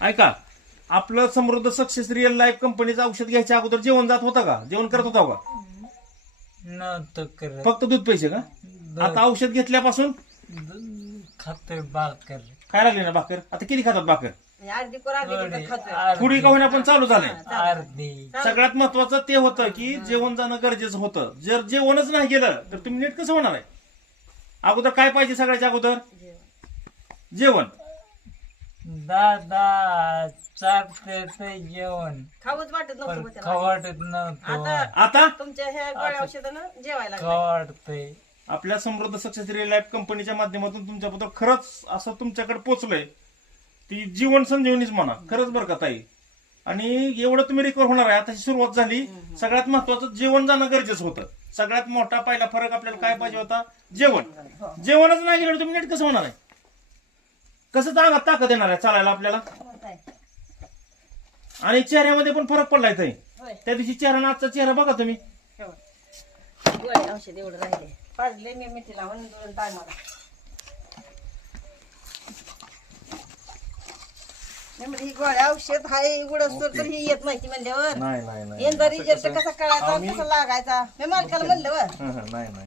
ऐका, आपलं समृद्ध सक्सेस रिअल लाईफ कंपनीचं औषध घ्यायच्या अगोदर जेवण जात होतं का? जेवण करत होता का? नव्हतं करत. फक्त दूध पैसे का? आता औषध घेतल्यापासून खातोय भाकर. काय लागले ना भाकर? आता किती खातात भाकर? अर्धी कोर अर्धी थोडी, खातोय. थोडी का होईना पण चालू झालंय. अर्धी. सगळ्यात महत्वाचं ते होतं की जेवण जाणं गरजेचं होतं. जर जेवणच नाही गेलं तर तुम्ही नीट कसं होणार आहे? अगोदर काय पाहिजे सगळ्याच्या अगोदर? जेवण. दादा चारते ते जेवण खाऊच वाटत पण नव्हतं त्याला. खवाटत नव्हतं. आता आता तुमच्या ह्या गोळ्या औषधानं जेवायला लागलं. खवाटतंय. आपल्या समृद्ध सक्सेस रिअल लाईफ कंपनीच्या माध्यमातून तुमच्याबद्दल खरंच असं तुमच्याकडे पोहोचलंय ती जीवन संजीवनीच म्हणा. खरंच बरं का ताई. आणि एवढं तुम्ही रिकवर होणार आहे. आता सुरुवात झाली. सगळ्यात महत्वाचं जेवण जाणं गरजेचं होतं. सगळ्यात मोठा पहिला फरक आपल्याला काय पाहिजे होता? जेवण. जेवणच नाही गेलं तुम्ही नीट कसं होणार आहे? कसं अंगात ताकद येणार आहे चालायला आपल्याला? आणि चेहऱ्यामध्ये पण फरक पडलाय ताई. होय. त्या दिवशी चेहरा आणि आजचा चेहरा बघा तुम्ही. गोळ्या औषध एवढं राहिले. पाजले मी मिठी लावून 2 टायमाला. ही गोळ्या औषध हाय उघडच तर ही येत नाही म्हणल्यावर नाही यंदा रिजल्ट कसा कळायचा कसा लागायचा मी मालकाला म्हणलं नाही